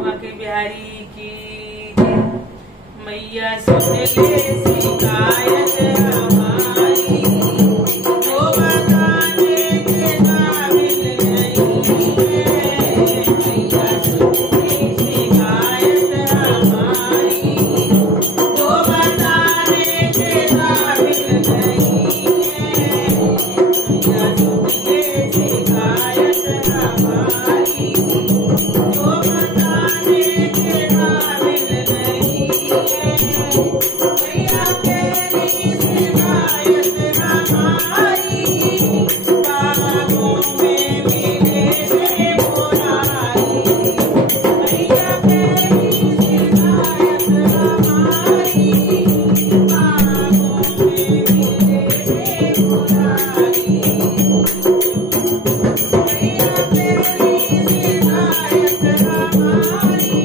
बांके बिहारी की मैया सुन ले शिकायत हमारी, वो बताने के काबिल नहीं है। मैया सुन ले शिकायत हमारी, वो बताने के काबिल नहीं है। मैया सुन ले शिकायत हमारी, वो बताने के काबिल नहीं है। मैया तेरी शिकायत हमारी, बागों में मिले थे बुराई। मैया तेरी शिकायत हमारी, बागों में मिले थे बुराई। मैया तेरी शिकायत हमारी,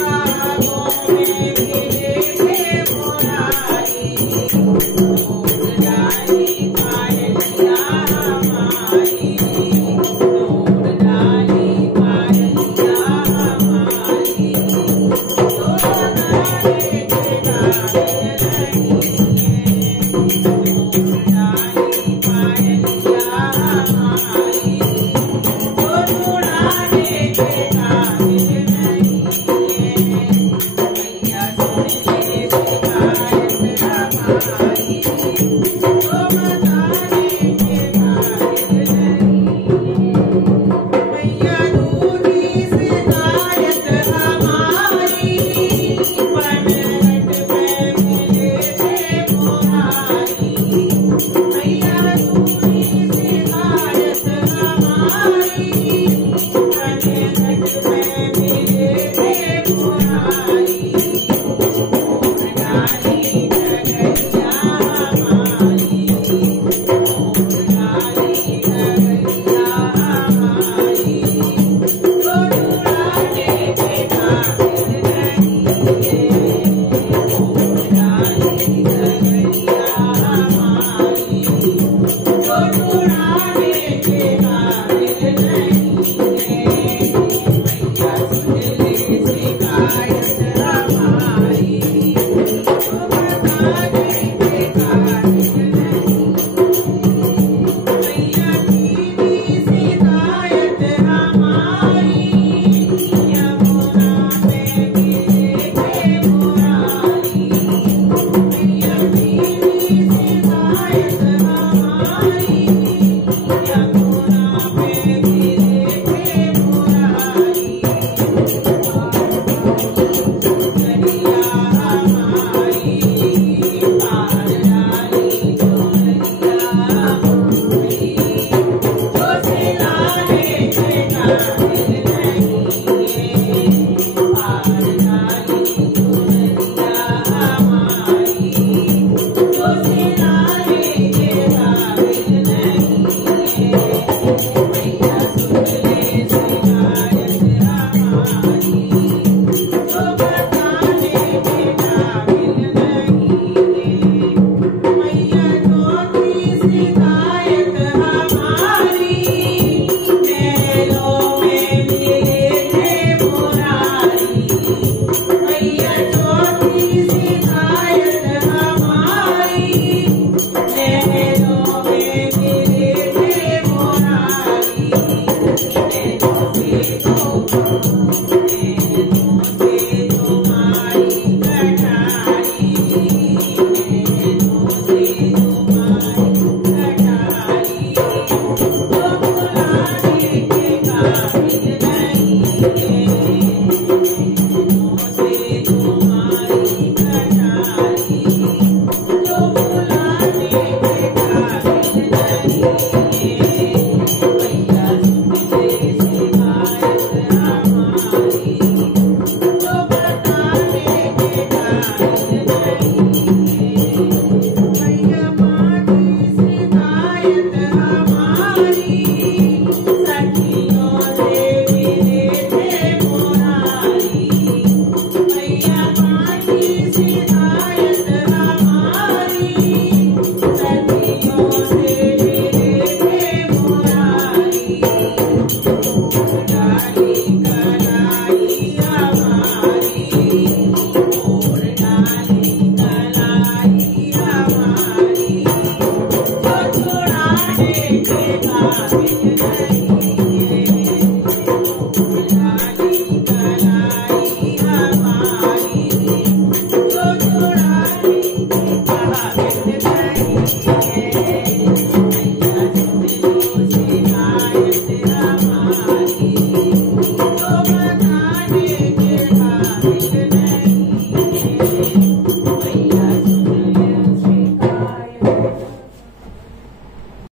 बागों में मिले थे बुराई। टूट डाली पायलिया हमारी, टूट डाली पायलिया हमारी, तो बताने के काबिल नहीं है। टूट डाली पायलिया हमारी, तो छुड़ाने के काबिल नहीं है। मैया सुन ले शिकायत हमारी, तो बताने के काबिल नहीं है। मैया दूधी शिकायत हमारी, बनघट में मिले थे बुराई। मैया दूधी शिकायत हमारी, बनघट में मिले थे बुराई। टूट डाली डगरिया हमारी, टूट डाली डगरिया हमारी, तो छुड़ाने के काबिल नहीं है। टूट डाली डगरिया हमारी, तो छुड़ाने के काबिल नहीं है। मैया सुन ले शिकायत हमारी, तो बताने के काबिल नहीं है। मैया तेरी शिकायत हमारी, यमुना में मिले थे बुराई। मैया तेरी शिकायत हमारी, यमुना में मिले थे बुराई। डगरिया हमारी, पार डाली डोरिया हमारी, तो सिलाने के काबिल नहीं है। पार डाली डोरिया हमारी, तो सिलाने के काबिल नहीं है। मैया सुन ले शिकायत हमारी, तो बताने के काबिल नहीं है। मैया ज्योति शिकायत हमारी, महलों में मिले थे बुराई। मैया ज्योति शिकायत हमारी, महलों में मिले थे बुराई। नैनों से तुम्हारी कटाई, नैनों से तुम्हारी कटाई, तो भुलाने के काबिल नहीं है। नैनों से तुम्हारी कटाई, तो भुलाने के काबिल नहीं है। मैया सुन ले शिकायत हमारी, लेके गाड़ी